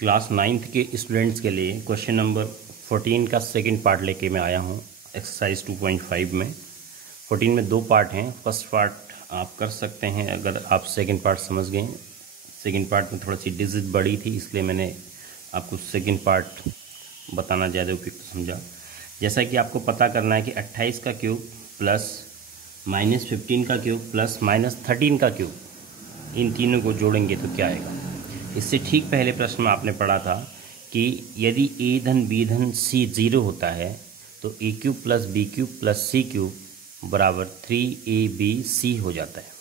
Class 9th के students के लिए क्वेश्चन नंबर 14 का सेकंड पार्ट लेके मैं आया हूँ एक्सरसाइज 2.5 में। 14 में दो पार्ट हैं। फर्स्ट पार्ट आप कर सकते हैं अगर आप सेकंड पार्ट समझ गए। सेकंड पार्ट में थोड़ा सी डिजिट बड़ी थी, इसलिए मैंने आपको सेकंड पार्ट बताना ज़्यादा उपयुक्त समझा। जैसा कि आपको पता करना है कि 28 का क्यूब प्लस -15 का क्यूब प्लस -13 का क्यूब, इन तीनों को जोड़ेंगे तो क्या आएगा। इससे ठीक पहले प्रश्न में आपने पढ़ा था कि यदि a धन b धन c 0 होता है तो a cube plus b cube plus c cube बराबर 3abc हो जाता है।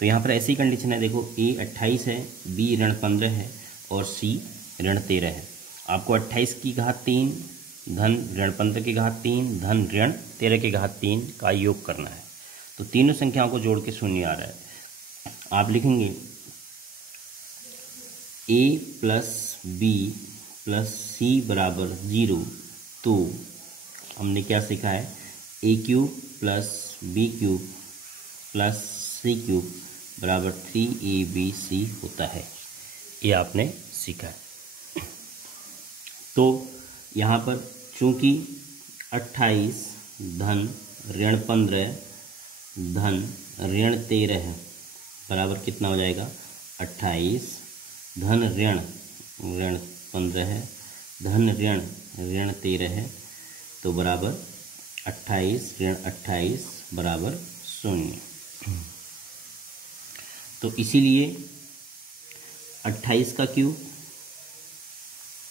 तो यहाँ पर ऐसी कंडीशन है, देखो a 28 है, b ऋण 15 है और c ऋण 13 है। आपको 28 की घात 3 धन ऋण 15 की घात 3 धन ऋण 13 की घात 3 का योग करना है। तो तीनों संख्याओं को जोड़ के शून्य आ रहा है। आप लिखेंगे a plus b plus c बराबर 0। तो हमने क्या सीखा है, a cube plus b cube plus c cube बराबर 3abc होता है। ये आपने सीखा है। तो यहाँ पर चूँकि 28 धन ऋण 15 धन ऋण 13 है बराबर कितना हो जाएगा, 28 धन ऋण 15 है धन ऋण 13 है, तो बराबर 28 ऋण 28 बराबर 0। तो इसीलिए 28 का क्यूब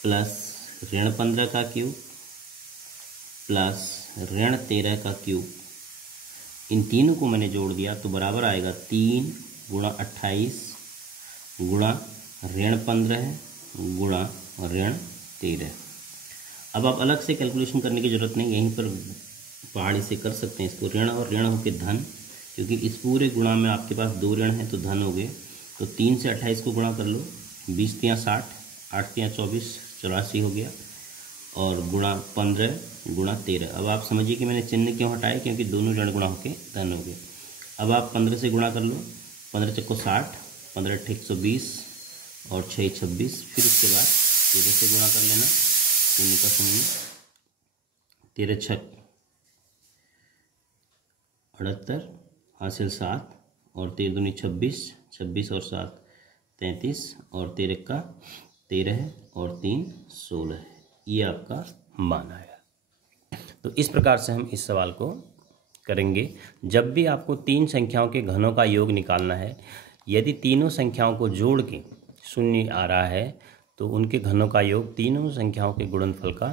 प्लस ऋण 15 का क्यूब प्लस ऋण 13 का क्यूब, इन तीनों को मैंने जोड़ दिया तो बराबर आएगा 3 गुणा 28 गुणा ऋण 15 गुणा ऋण 13। अब आप अलग से कैलकुलेशन करने की ज़रूरत नहीं, यहीं पर पहाड़ी से कर सकते हैं इसको। ऋण और ऋण होके धन, क्योंकि इस पूरे गुणा में आपके पास दो ऋण हैं तो धन हो गए। तो 3 से 28 को गुणा कर लो, 20 तियाँ 60, 8 तियाँ 24, 84 हो गया और गुणा 15 गुणा 13। अब आप समझिए कि मैंने चिन्ह क्यों हटाए, क्योंकि दोनों ऋण गुणा होके धन हो गए। अब आप 15 से गुणा कर लो, 15 चक्को 60, 15 अट्ठे 120 और 6 26। फिर उसके बाद 13 से गुणा कर लेना, शून्य का शून्य, 13 छक 78 हासिल 7 और 13 दूनी 26, 26 और 7 33 और 13 का 13 है और 3 16 है। ये आपका मान आया। तो इस प्रकार से हम इस सवाल को करेंगे। जब भी आपको तीन संख्याओं के घनों का योग निकालना है, यदि तीनों संख्याओं को जोड़ के शून्य आ रहा है तो उनके घनों का योग तीनों संख्याओं के गुणनफल का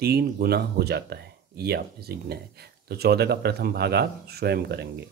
3 गुना हो जाता है। ये आपने सीखना है। तो 14 का प्रथम भाग आप स्वयं करेंगे।